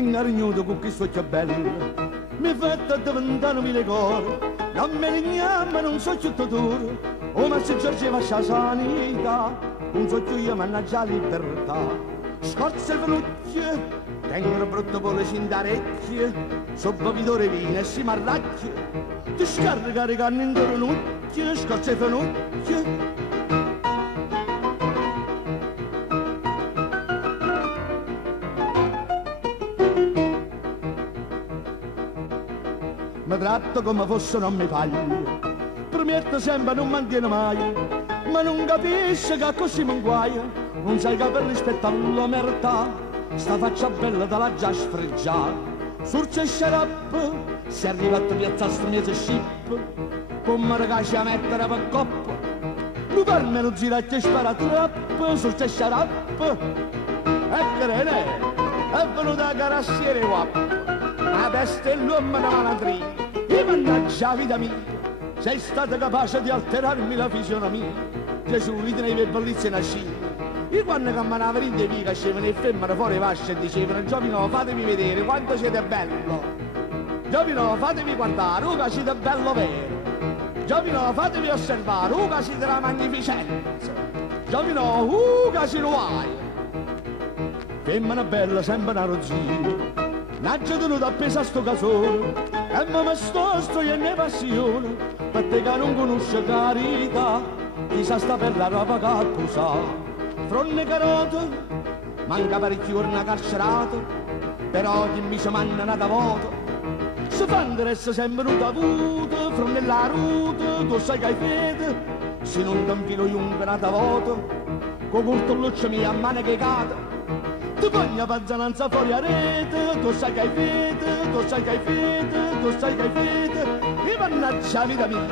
ingarignuto con questo occhio bello, mi fatto diventare mille cose, non me ne chiama, non so tutto duro, o ma se Giorgio va a sanità, un socchio io mannaggia la libertà, scorza il venucchio, tengono brutto pure cintarecchie, so bevitore vino e si marracchia, ti scarica le canne in tornucchio, scorza il venucchio. Mi tratto come fosse non mi paglio, prometto sempre non mantiene mai, ma non capisce che così mi guaia, non sai che per rispettare l'omertà, sta faccia bella dalla già sfregiata, surce sciarappa, si arriva a piazzare sto mezzo scip, come ragazzi a mettere per coppa, non parme non giracchia e spara troppo, surce sciarappa, e crede, è venuta a carassiere guappa. Adesso è l'uomo da malandria, e mannaggia vita mia, sei stata capace di alterarmi la fisionomia. Gesù, vedi nei bellezze nasciti, e quando camminavano in via cascevano e femmine fuori vasce e dicevano giovino fatemi vedere quanto siete bello, giovino fatemi guardare, che siete bello vero, giovino fatemi osservare, che siete la magnificenza, giovino, che si lo hai. Femmina bella sempre una rozzina, n'aggia tenuto appesa a sto casone, e mi sto e ne passione, perché che non conosce carità, chissà sta per la roba che ha posato. Fronne carote, manca parecchio una carcerata, però chi mi si manna una voto, se fanno resta sempre un avuto, fronne la ruta, tu sai che hai fede, se non ti infilo junca una voto, con curtolluccio mia a mano che cade, tu pogna pazzananza fuori a rete, tu sai che hai fede, tu sai che hai fede, tu sai che hai fede, e mannaggia vita mia,